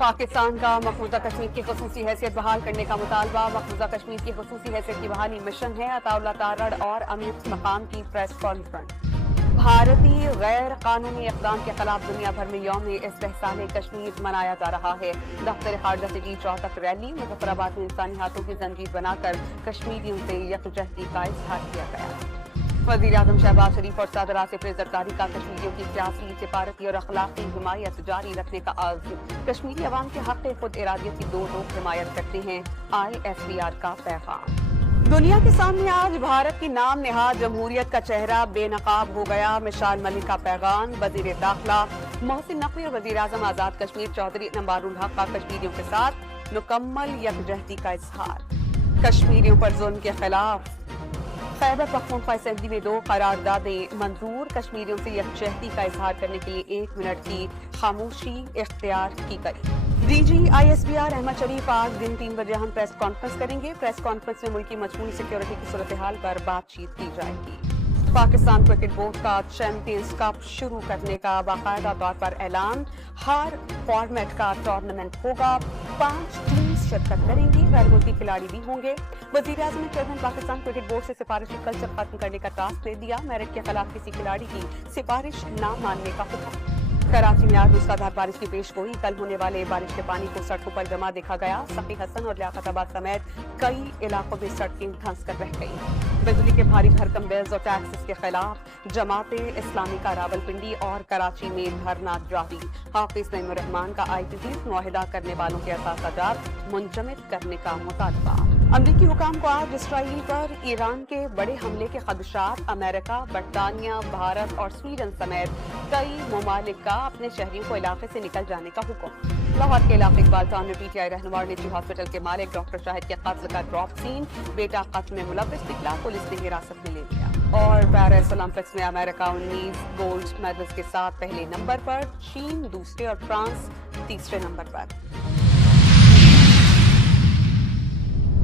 पाकिस्तान का मकबूजा कश्मीर की खसूसी हैसियत बहाल करने का मुतालबा। मकबूजा कश्मीर की खसूसी हैसियत की बहाली मिशन है। अताउल्लाह तारड़ और अमीर मकाम की प्रेस कॉन्फ्रेंस। भारतीय गैर कानूनी इक़दाम के खिलाफ दुनिया भर में यौम इस्तेहसाल कश्मीर मनाया जा रहा है। दफ्तर खारजा से की चौतक रैली। मुजफ्फराबाद में इंसानी हाथों की जंजीर बनाकर कश्मीरियों से यकजहती का इजहार किया गया। वज़ीर-ए-आज़म शहबाज शरीफ और सदर आसिफ ज़रदारी का कश्मीरियों की सियासी, सिफारती और अखलाकी हिमायत जारी रखने का आज़म। कश्मीरी अवाम के हक़ खुद इरादियत की दो लोग हिमायत करते हैं। ISBR का पैगाम। दुनिया के सामने आज भारत की नाम निहाद जमहूरियत का चेहरा बेनकाब हो गया। मिसाल मलिक का पैगाम। वज़ीर दाखिला मोहसिन नकवी और वज़ीर-ए-आज़म आज़ाद कश्मीर चौधरी नबारुल हक का कश्मीरियों के साथ मुकम्मल यकजहती का इजहार। कश्मीरियों पर जुल्म के खिलाफ खैबर पख्तूनख्वा असेंबली में 2 करारदादें मंजूर। कश्मीरियों से यकजहती का इजहार करने के लिए 1 मिनट की खामोशी इख्तियार की गई। DG ISBR अहमद शरीफ आज दिन 3 बजे हम प्रेस कॉन्फ्रेंस करेंगे। प्रेस कॉन्फ्रेंस में मुल्क की मजमूई सिक्योरिटी की सूरत हाल पर बातचीत की जाएगी। पाकिस्तान क्रिकेट बोर्ड का चैंपियंस कप शुरू करने का बाकायदा तौर पर ऐलान। हर फॉर्मेट का टूर्नामेंट होगा। 5 टीम्स शिरकत करेंगी। गैर मुल्की खिलाड़ी भी होंगे। वज़ीर-ए-आज़म ने चेयरमैन पाकिस्तान क्रिकेट बोर्ड से सिफारिशी कल्चर खत्म करने का टास्क दे दिया। मेरिट के खिलाफ किसी खिलाड़ी की सिफारिश न मानने का हुक्म। कराची में आज मूसलाधार बारिश की पेशगोई। कल होने वाले बारिश के पानी को सड़कों पर जमा देखा गया। सखी हसन और लियाकताबाद समेत कई इलाकों में सड़कें धंस कर रह गई। बिजली के भारी भरकम बिल्स और टैक्सेस के खिलाफ जमाते इस्लामी का रावलपिंडी और कराची में धरना जारी। हाफिज नईमुर रहमान का IPPs मुआहिदा करने वालों के असासाजात मुंजमद करने का मुतालबा। अमरीकी हुकाम को आज इसराइल पर ईरान के बड़े हमले के खदशात। अमेरिका, बरतानिया, भारत और स्वीडन समेत कई ममालिक का अपने शहरियों को इलाके से निकल जाने का हुक्म। लाहौर के इलाके इकबाल टाउन में PTI रहनुमा और निजी हॉस्पिटल के मालिक डॉक्टर शाहिद के कत्ल का ड्रॉप सीन। बेटा कत्ल में मुलव्विस निकला, पुलिस ने हिरासत में ले लिया। और पैरिस ओलंपिक्स में अमेरिका 19 गोल्ड मेडल्स के साथ पहले नंबर पर, चीन दूसरे और फ्रांस तीसरे नंबर पर।